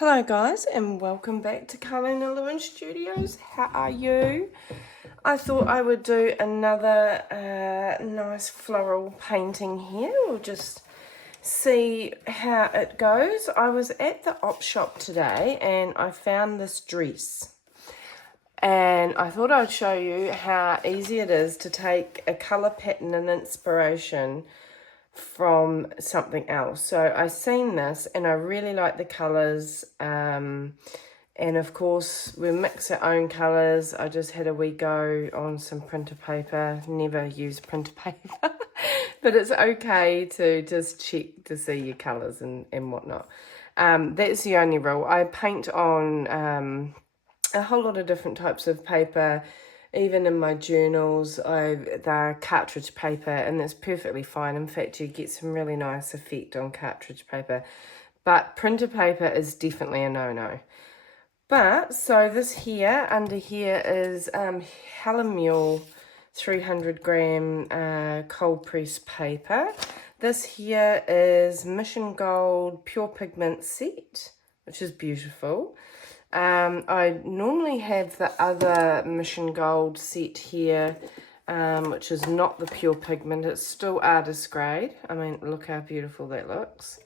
Hello guys and welcome back to Karlena Lewin Studios. How are you? I thought I would do another nice floral painting here. We'll just see how it goes. I was at the op shop today and I found this dress. And I thought I'd show you how easy it is to take a colour pattern and inspiration from something else. So I seen this and I really like the colours, and of course we mix our own colours. I just had a wee go on some printer paper. Never use printer paper but it's okay to just check to see your colours and whatnot. That's the only rule. I paint on a whole lot of different types of paper. Even in my journals, they're cartridge paper, and that's perfectly fine. In fact, you get some really nice effect on cartridge paper. But printer paper is definitely a no-no. But, so this here, under here is Hallamule 300 gram cold press paper. This here is Mission Gold Pure Pigment Set, which is beautiful. I normally have the other Mission Gold set here, which is not the pure pigment. It's still artist grade. I mean, look how beautiful that looks.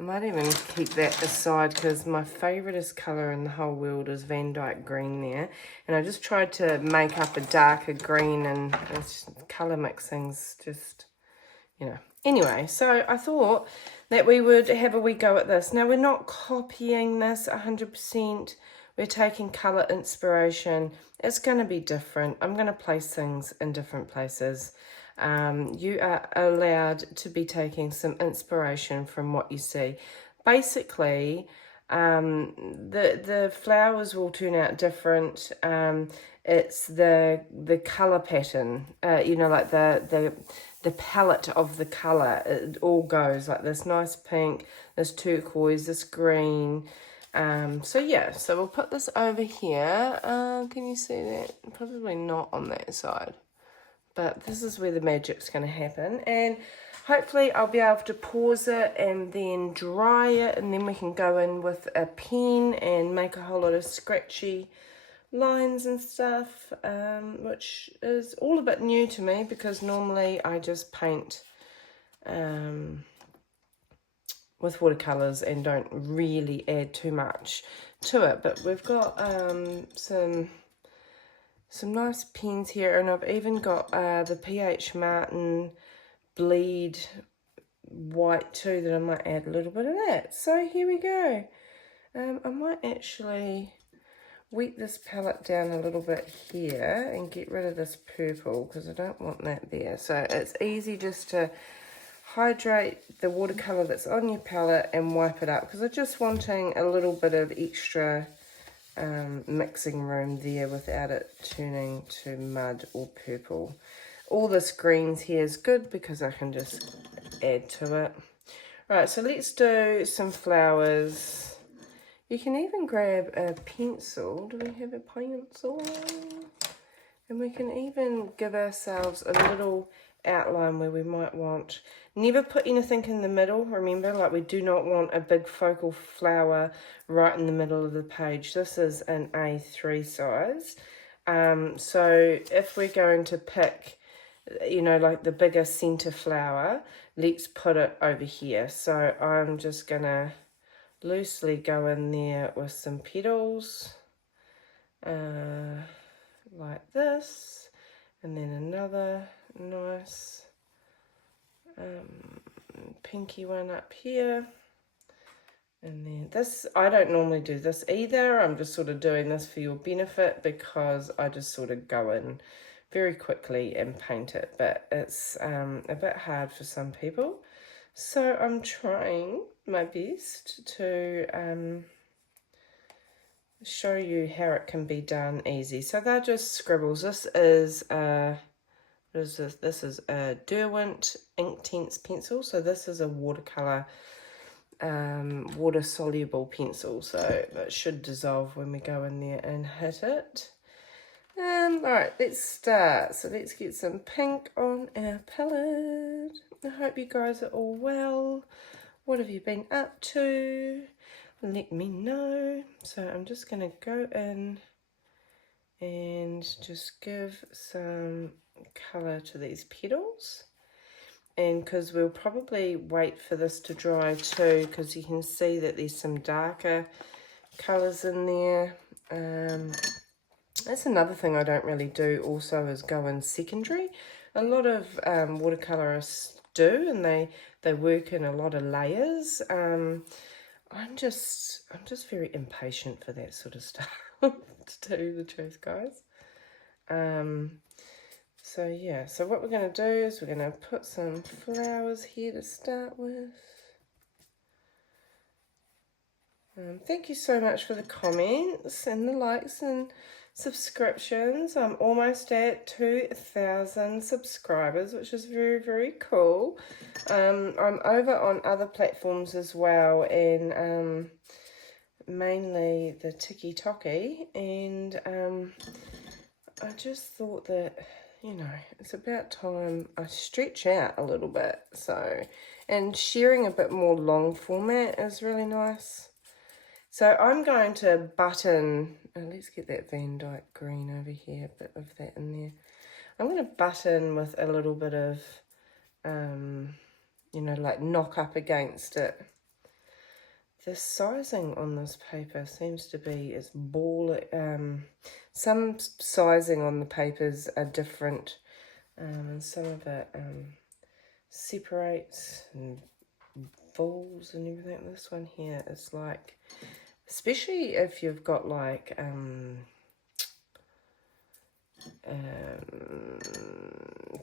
I might even keep that aside because my favouriteest colour in the whole world is Van Dyke Green there. And I just tried to make up a darker green, and colour mixing's just, you know. Anyway, so I thought that we would have a wee go at this. Now, we're not copying this 100%. We're taking colour inspiration. It's going to be different. I'm going to place things in different places. You are allowed to be taking some inspiration from what you see. Basically, the flowers will turn out different. It's the colour pattern, you know, like the palette of the colour. It all goes like this nice pink, this turquoise, this green. So yeah, so we'll put this over here. Can you see that? Probably not on that side. But this is where the magic's going to happen. And hopefully I'll be able to pause it and then dry it. And then we can go in with a pen and make a whole lot of scratchy lines and stuff. Which is all a bit new to me because normally I just paint with watercolours and don't really add too much to it. But we've got some nice pens here, and I've even got the PH Martin bleed white too that I might add a little bit of that. So here we go. I might actually wet this palette down a little bit here and get rid of this purple because I don't want that there. So it's easy just to hydrate the watercolour that's on your palette and wipe it up because I'm just wanting a little bit of extra mixing room there without it turning to mud or purple. All this greens here is good because I can just add to it. Right, so let's do some flowers. You can even grab a pencil. Do we have a pencil? And we can even give ourselves a little outline where we might want. Never put anything in the middle, remember, like we do not want a big focal flower right in the middle of the page. This is an A3 size. So if we're going to pick, you know, like the bigger center flower, let's put it over here. So I'm just gonna loosely go in there with some petals, like this, and then another nice pinky one up here. And then this, I don't normally do this either. I'm just sort of doing this for your benefit because I just sort of go in very quickly and paint it. But it's a bit hard for some people. So I'm trying my best to show you how it can be done easy. So they're just scribbles. This is This is a Derwent Inktense pencil. So this is a watercolor, water soluble pencil. So it should dissolve when we go in there and hit it. All right, let's start. So let's get some pink on our palette. I hope you guys are all well. What have you been up to? let me know. So I'm just going to go in and just give some colour to these petals. And because we'll probably wait for this to dry too, because you can see that there's some darker colours in there. That's another thing I don't really do also is go in secondary. A lot of watercolourists do, and they work in a lot of layers. I'm just very impatient for that sort of stuff, to tell you the truth, guys. So yeah, so what we're going to do is we're going to put some flowers here to start with. Thank you so much for the comments and the likes and subscriptions. I'm almost at 2,000 subscribers, which is very, very cool. I'm over on other platforms as well, and mainly the TikTok, and I just thought that, you know, it's about time I stretch out a little bit. So, and sharing a bit more long format is really nice. So I'm going to button, let's get that Van Dyke green over here, a bit of that in there. I'm going to button with a little bit of, you know, like knock up against it. The sizing on this paper seems to be, it's ball, some sizing on the papers are different, and some of it separates and falls and everything. This one here is like, especially if you've got like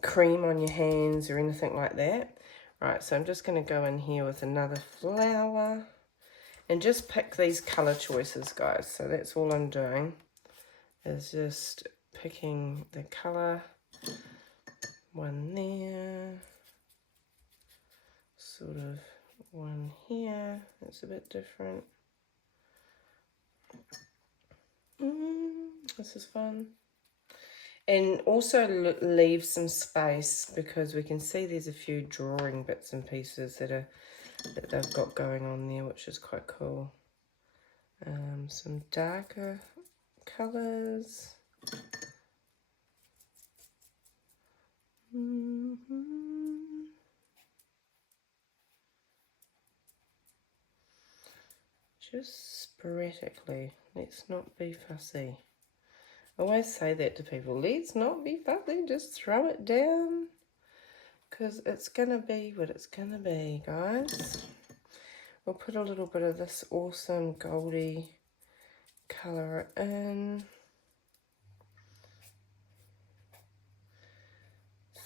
cream on your hands or anything like that. Right, so I'm just going to go in here with another flower and just pick these colour choices, guys. So that's all I'm doing, is just picking the colour. One there, sort of one here, that's a bit different. This is fun. And also leave some space, because we can see there's a few drawing bits and pieces that they've got going on there, which is quite cool. Some darker colours. Just sporadically. Let's not be fussy. I always say that to people. Let's not be fussy. Just throw it down, because it's going to be what it's going to be, guys. We'll put a little bit of this awesome goldy colour in.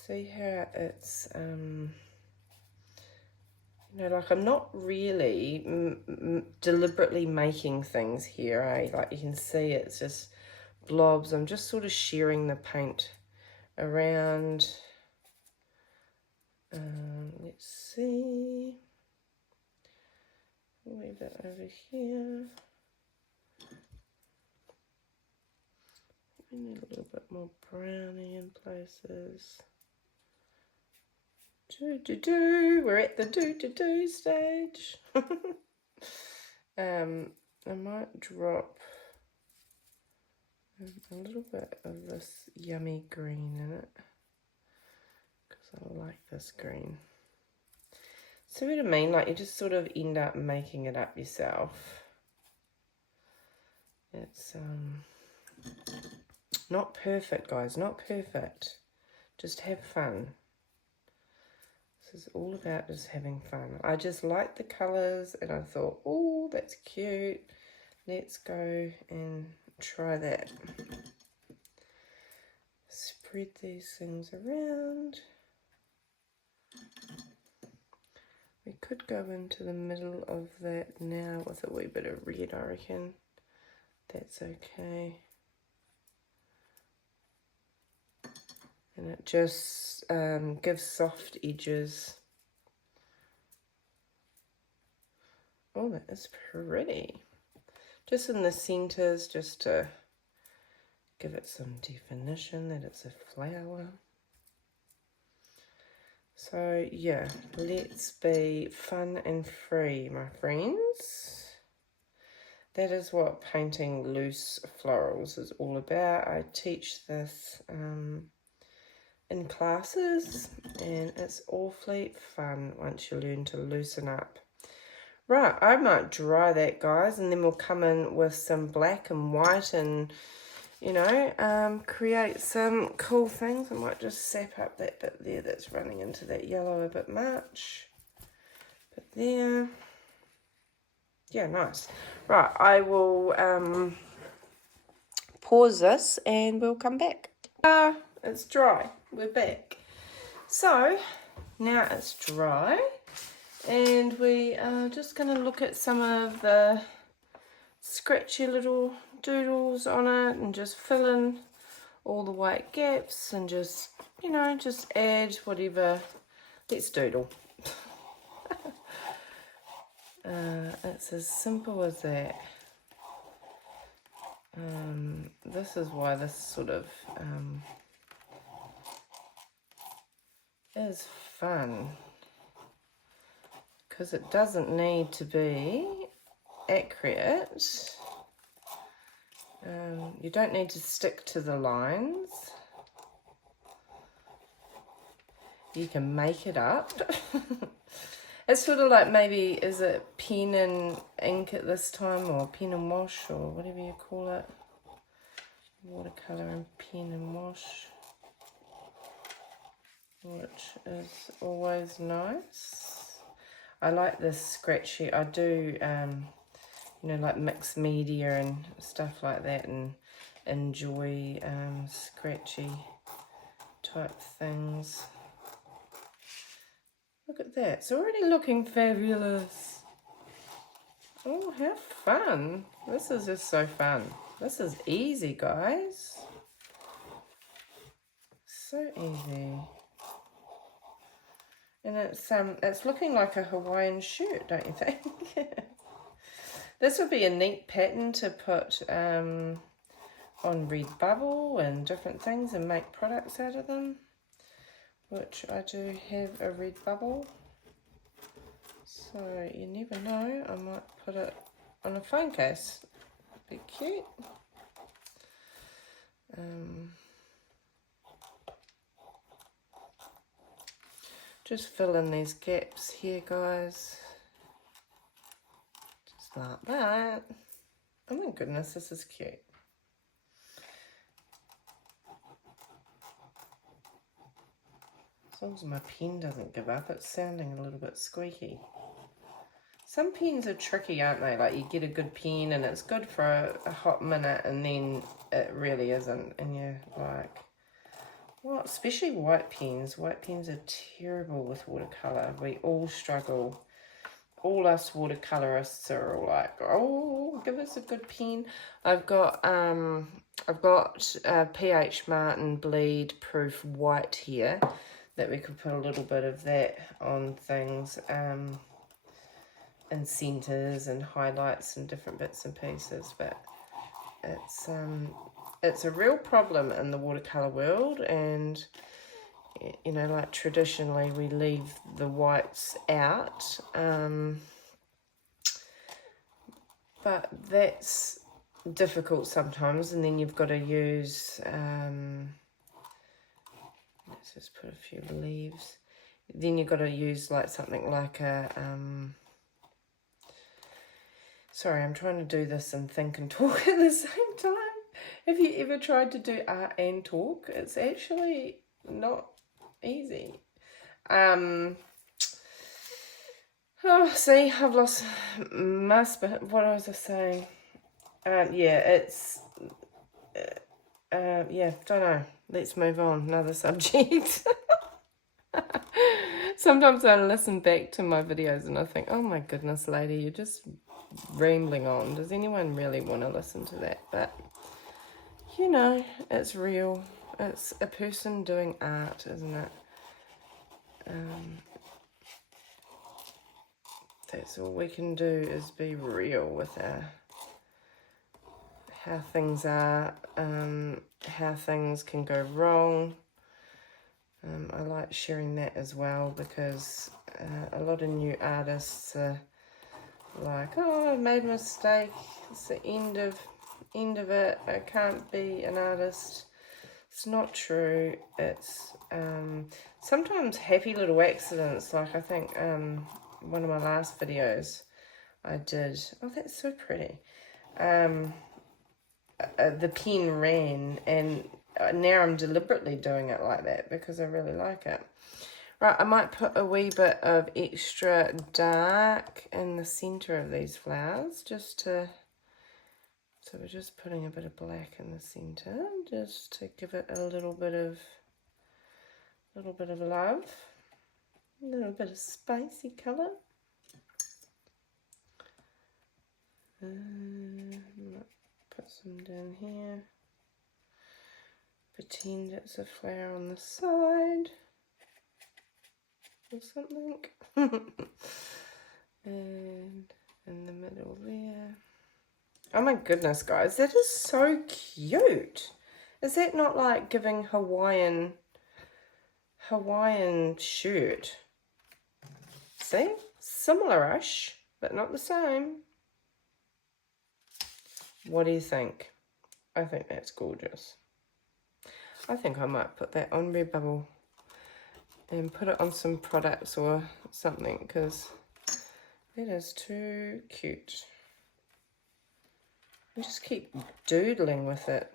See how it's, you know, like I'm not really deliberately making things here, eh? Like you can see it's just blobs. I'm just sort of sharing the paint around. Let's see. A wee bit over here. We need a little bit more brownie in places. We're at the do stage. I might drop a little bit of this yummy green in it, because I like this green. See what I mean? Like you just sort of end up making it up yourself. It's not perfect, guys, not perfect. Just have fun. This is all about just having fun. I just like the colours and I thought, oh, that's cute. Let's go and try that. Spread these things around. We could go into the middle of that now with a wee bit of red, I reckon. That's okay. And it just gives soft edges. Oh, that is pretty. Just in the centres, just to give it some definition that it's a flower. So yeah, let's be fun and free, my friends. that is what painting loose florals is all about. I teach this in classes, and it's awfully fun once you learn to loosen up. Right, I might dry that, guys, and then we'll come in with some black and white and, you know, create some cool things. I might just sap up that bit there that's running into that yellow a bit much. But there. Yeah, nice. Right, I will pause this and we'll come back. It's dry. We're back. So, now it's dry. And we are just going to look at some of the scratchy little doodles on it and just fill in all the white gaps and just, you know, just add whatever. Let's doodle. It's as simple as that. This is why this sort of is fun. Because it doesn't need to be accurate. You don't need to stick to the lines. You can make it up. It's sort of like, maybe, is it pen and ink at this time, or pen and wash, or whatever you call it. Watercolour and pen and wash, which is always nice. I like this scratchy. I do, you know, like mixed media and stuff like that, and enjoy scratchy type things. Look at that. It's already looking fabulous. Oh, how fun. This is just so fun. This is easy, guys. So easy. And it's looking like a Hawaiian shirt, don't you think? This would be a neat pattern to put on Redbubble and different things and make products out of them, which I do have a Redbubble. So you never know, I might put it on a phone case. Be cute. Just fill in these gaps here, guys. Just like that. Oh my goodness, this is cute. As long as my pen doesn't give up, it's sounding a little bit squeaky. Some pens are tricky, aren't they? Like, you get a good pen and it's good for a hot minute, and then it really isn't. And you're like, what? Especially white pens. White pens are terrible with watercolour. We all struggle. All us watercolorists are all like, oh, give us a good pen. I've got PH Martin bleed proof white here that we could put a little bit of that on things, and centers and highlights and different bits and pieces. But it's a real problem in the watercolor world, and you know, like traditionally we leave the whites out, but that's difficult sometimes. And then you've got to use let's just put a few leaves. Then you've got to use like something like a sorry, I'm trying to do this and think and talk at the same time. Have you ever tried to do art and talk? It's actually not easy. Oh, see, I've lost my spit. What was I saying? Yeah, it's yeah, don't know. Let's move on. Another subject. Sometimes I listen back to my videos and I think, oh my goodness, lady, you're just rambling on. Does anyone really want to listen to that? But you know, it's real. It's a person doing art, isn't it? That's all we can do, is be real with how things are, how things can go wrong. I like sharing that as well, because a lot of new artists are like, oh, I made a mistake, it's the end of it, I can't be an artist. It's not true. It's sometimes happy little accidents, like I think one of my last videos I did. Oh, that's so pretty. The pen ran, and now I'm deliberately doing it like that because I really like it. Right, I might put a wee bit of extra dark in the centre of these flowers, just to... So we're just putting a bit of black in the centre, just to give it a little bit of love, a little bit of spicy colour. Put some down here. Pretend it's a flower on the side or something. And in the middle there. Oh my goodness, guys, that is so cute. Is that not like giving Hawaiian shirt? See? Similar-ish, but not the same. What do you think? I think that's gorgeous. I think I might put that on Redbubble and put it on some products or something, because that is too cute. And just keep doodling with it.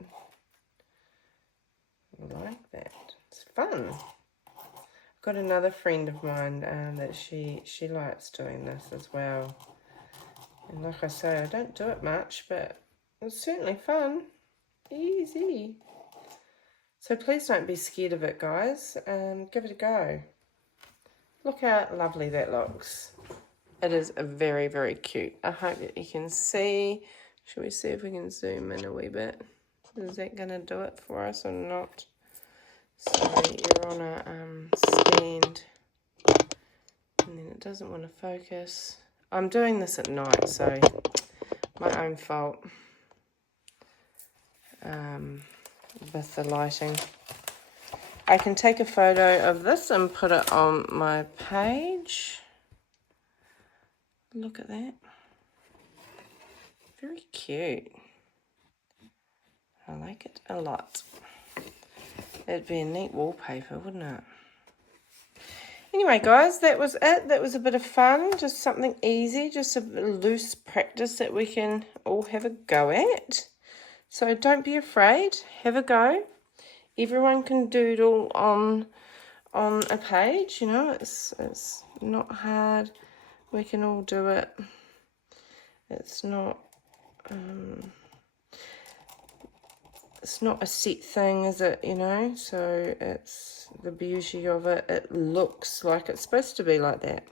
I like that. It's fun. I've got another friend of mine that she likes doing this as well. And like I say, I don't do it much, but it's certainly fun. Easy. So please don't be scared of it, guys. Give it a go. Look how lovely that looks. It is very, very cute. I hope that you can see. Shall we see if we can zoom in a wee bit? Is that going to do it for us or not? Sorry, you're on a stand. And then it doesn't want to focus. I'm doing this at night, so my own fault with the lighting. I can take a photo of this and put it on my page. Look at that. Very cute. I like it a lot. It'd be a neat wallpaper, wouldn't it? Anyway, guys, that was it. That was a bit of fun. Just something easy, just a loose practice that we can all have a go at. So don't be afraid. Have a go. Everyone can doodle on a page, you know. It's not hard. We can all do it. It's not a set thing, is it, you know? So it's the beauty of it. It looks like it's supposed to be like that.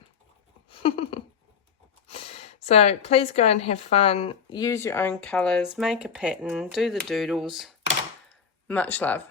So please go and have fun. Use your own colours. Make a pattern. Do the doodles. Much love.